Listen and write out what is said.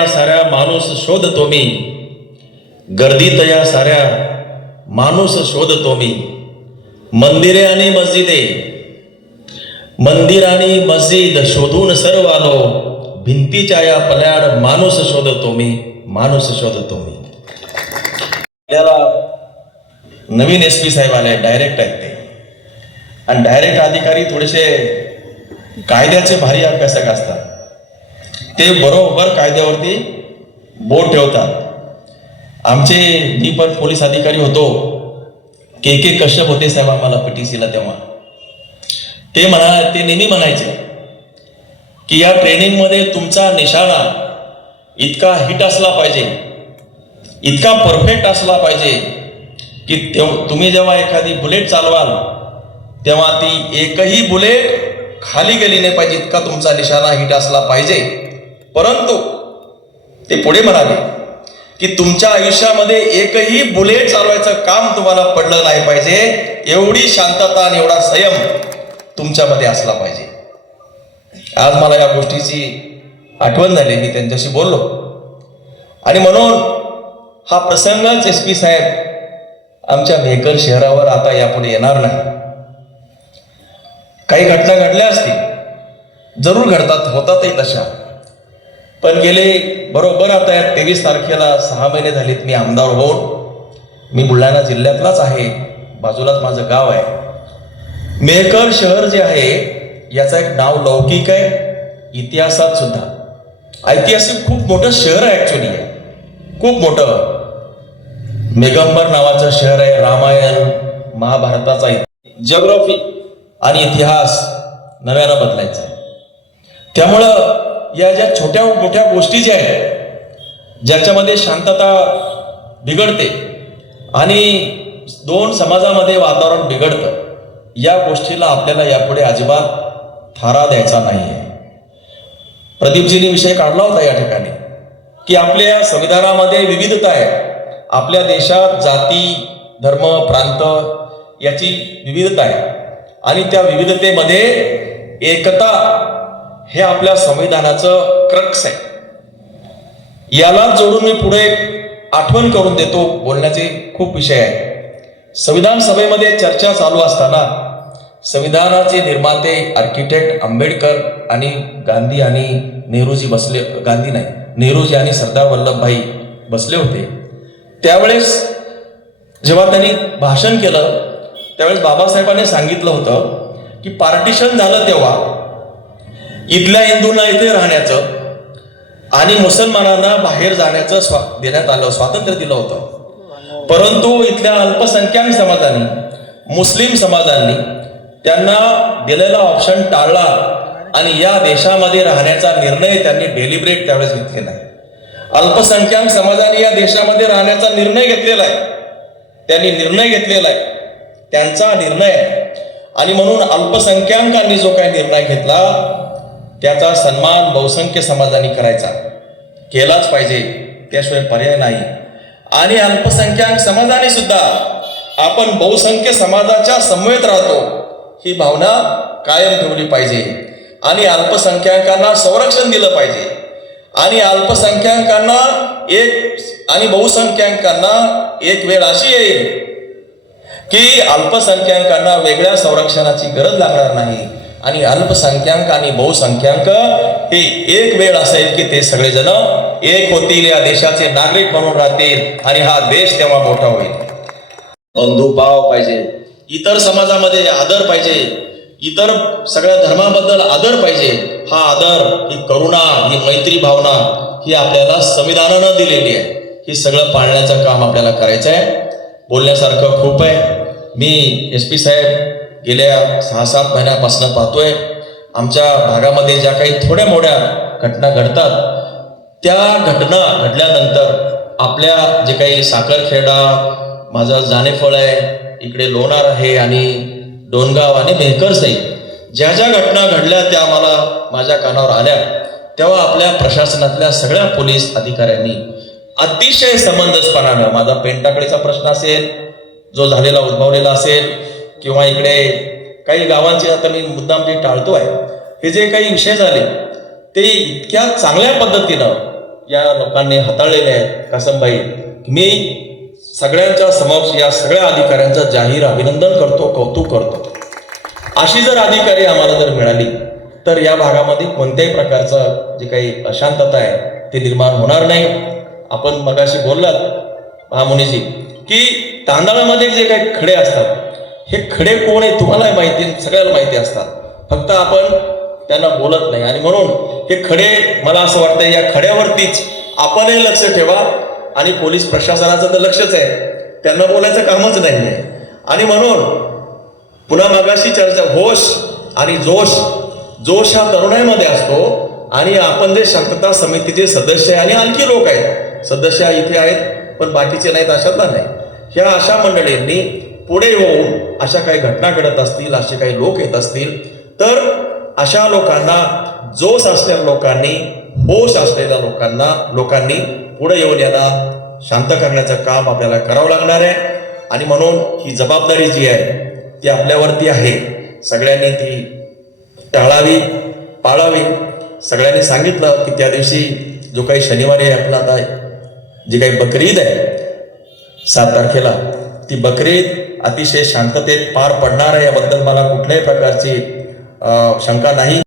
या साऱ्या माणूस शोधतो मी. गर्दीत या साऱ्या माणूस शोधतो मी. मंदिरे आणि मस्जिदे मंदिर आणि मस्जिद शोधून सर्व आलो भिंतीच्या या पल्याड माणूस शोधतो मी माणूस शोधतो मी. आपल्याला नवीन एस पी साहेब आले डायरेक्ट आहेत ते. आणि डायरेक्ट अधिकारी थोडेसे कायद्याचे भारी अभ्यासक असतात. ते बरोबर कायद्यावरती बोट ठेवतात. आमचे मी पण पोलीस अधिकारी होतो. के के कश्यप होते साहेब आम्हाला पीटीसीला तेव्हा. ते म्हणा ते नेहमी म्हणायचे की या ट्रेनिंगमध्ये तुमचा निशाणा इतका हिट असला पाहिजे इतका परफेक्ट असला पाहिजे की तेव्हा तुम्ही जेव्हा एखादी बुलेट चालवाल तेव्हा ती एकही बुलेट खाली गेली नाही पाहिजे इतका तुमचा निशाणा हिट असला पाहिजे. परंतु ते पुढे म्हणाले की तुमच्या आयुष्यामध्ये एकही बुलेट चालवायचं काम तुम्हाला पडलं नाही पाहिजे. एवढी शांतता आणि एवढा संयम तुमच्यामध्ये असला पाहिजे. आज मला या गोष्टीची आठवण झाली मी त्यांच्याशी बोललो. आणि म्हणून हा प्रसंगच एस पी साहेब आमच्या भेकर शहरावर आता यापुढे येणार नाही. काही घटना घडल्या असतील जरूर घडतात होतातही तशा. पण गेले बरोबर आता या तेवीस तारखेला सहा महिने झालेत मी आमदार होऊन. मी बुलढाणा जिल्ह्यातलाच आहे. बाजूलाच माझं गाव आहे. मेहकर शहर जे आहे याचं एक नाव लौकिक आहे. इतिहासात सुद्धा. ऐतिहासिक खूप मोठं शहर आहे ॲक्च्युली खूप मोठं. मेगंबर नावाचं शहर आहे. रामायण महाभारताचा जिओग्राफी आणि इतिहास नव्यानं बदलायचा आहे. त्यामुळं या ज्या छोट्या मोठ्या गोष्टी ज्या आहेत ज्याच्यामध्ये शांतता बिघडते आणि दोन समाजामध्ये वातावरण बिघडतं या गोष्टीला आपल्याला यापुढे अजिबात थारा द्यायचा नाही आहे प्रदीपजींनी विषय काढला होता या ठिकाणी की आपल्या संविधानामध्ये विविधता आहे. आपल्या देशात जाती धर्म प्रांत याची विविधता आहे. आणि त्या विविधतेमध्ये एकता हे आपल्या संविधानाचं क्रक्स आहे. याला जोडून मी पुढे आठवण करून देतो बोलण्याचे खूप विषय आहे. संविधान सभेमध्ये चर्चा चालू असताना संविधानाचे निर्माते आर्किटेक्ट आंबेडकर आणि गांधी आणि नेहरूजी बसले गांधी नाही नेहरूजी आणि सरदार वल्लभभाई बसले होते. त्यावेळेस जेव्हा त्यांनी भाषण केलं त्यावेळेस बाबासाहेबांनी सांगितलं होतं की पार्टिशन झालं तेव्हा इथल्या हिंदूंना इथे राहण्याचं आणि मुसलमानांना बाहेर जाण्याचं स्वा देण्यात आलं स्वातंत्र्य दिलं होतं. परंतु इथल्या अल्पसंख्याक समाजाने मुस्लिम समाजांनी त्यांना दिलेला ऑप्शन टाळला आणि या देशामध्ये राहण्याचा निर्णय त्यांनी डेलिब्रेट त्यावेळेस घेतलेला आहे. अल्पसंख्याक समाजाने या देशामध्ये राहण्याचा निर्णय घेतलेला आहे. त्यांनी निर्णय घेतलेला आहे. त्यांचा निर्णय आणि म्हणून अल्पसंख्याकांनी जो काही निर्णय घेतला त्याचा सन्मान बहुसंख्य समाजाने करायचा. केलाच पाहिजे त्याशिवाय पर्याय नाही. आणि अल्पसंख्याक समाजाने सुद्धा आपण बहुसंख्य समाजाच्या समवेत राहतो ही भावना कायम ठेवली पाहिजे. आणि अल्पसंख्याकांना संरक्षण दिलं पाहिजे. आणि अल्पसंख्याकांना एक आणि बहुसंख्याकांना एक वेळ अशी येईल की अल्पसंख्याकांना वेगळ्या संरक्षणाची गरज लागणार नाही. आणि अल्पसंख्याक आणि बहुसंख्याक हे एक वेळ असेल की ते सगळेजण एक होतील या देशाचे नागरिक म्हणून राहतील आणि हा देश तेव्हा मोठा होईल. बंधुभाव पाहिजे. इतर समाजामध्ये आदर पाहिजे. इतर सगळ्या धर्माबद्दल आदर पाहिजे. हा आदर ही करुणा ही मैत्री भावना ही आपल्याला संविधानानं दिलेली आहे. हे सगळं पाळण्याचं काम आपल्याला करायचं आहे बोलण्यासारखं खूप आहे. मी एस पी साहेब गेल्या सहा सात महिन्यापासून पाहतोय आमच्या भागामध्ये ज्या काही थोड्या मोठ्या घटना घडतात त्या घटना घडल्यानंतर आपल्या जे काही साखरखेडा माझं जानेफळ आहे इकडे लोणार आहे आणि डोनगाव आणि मेहकरसई ज्या ज्या घटना घडल्या त्या मला माझ्या कानावर आल्या तेव्हा आपल्या प्रशासनातल्या सगळ्या पोलीस अधिकाऱ्यांनी अतिशय समंजसपणानं माझा पेंटाकडीचा प्रश्न असेल जो झालेला उद्भवलेला असेल किंवा इकडे काही गावांचे आता मी मुद्दाम जे टाळतो आहे हे जे काही विषय झाले ते इतक्या चांगल्या पद्धतीनं या लोकांनी हाताळलेले आहेत. कासमबाई मी सगळ्यांच्या समक्ष या सगळ्या अधिकाऱ्यांचं जाहीर अभिनंदन करतो कौतुक करतो. अशी जर अधिकारी आम्हाला जर मिळाली तर या भागामध्ये कोणत्याही प्रकारचं जे काही अशांतता आहे ते निर्माण होणार नाही. आपण मगाशी बोललात महामुनीजी की तांदळामध्ये जे काही खडे असतात हे खडे कोण आहे तुम्हालाही माहिती सगळ्याला माहिती असतात. फक्त आपण त्यांना बोलत नाही. आणि म्हणून हे खडे मला असं वाटतं या खड्यावरतीच आपणही लक्ष ठेवा. आणि पोलीस प्रशासनाचं तर लक्षच आहे. त्यांना बोलायचं कामच नाही आहे. आणि म्हणून पुन्हा मागाशी चर्चा होश आणि जोश. जोश हा तरुणाईमध्ये असतो. आणि आपण जे शांतता समितीचे सदस्य आहे आणि आणखी लोक आहेत. सदस्य इथे आहेत पण बाकीचे नाहीत अशातला नाही. ह्या अशा मंडळींनी पुढे येऊन अशा काही घटना घडत असतील असे काही लोक येत असतील तर अशा लोकांना जोश असलेल्या लोकांनी होश असलेल्या लोकांना लोकांनी पुढे येऊन याला शांत करण्याचं काम आपल्याला करावं लागणार आहे. आणि म्हणून ही जबाबदारी जी आहे ती आपल्यावरती आहे. सगळ्यांनी ती टाळावी पाळावी. सगळ्यांनी सांगितलं की त्या दिवशी जो काही शनिवारी आहे आपला आता जी काही बकरीद आहे सात तारखेला ती बकरीद अतिशय शांततेत पार पडणार आहे याबद्दल मला कुठल्याही प्रकारची शंका नाही.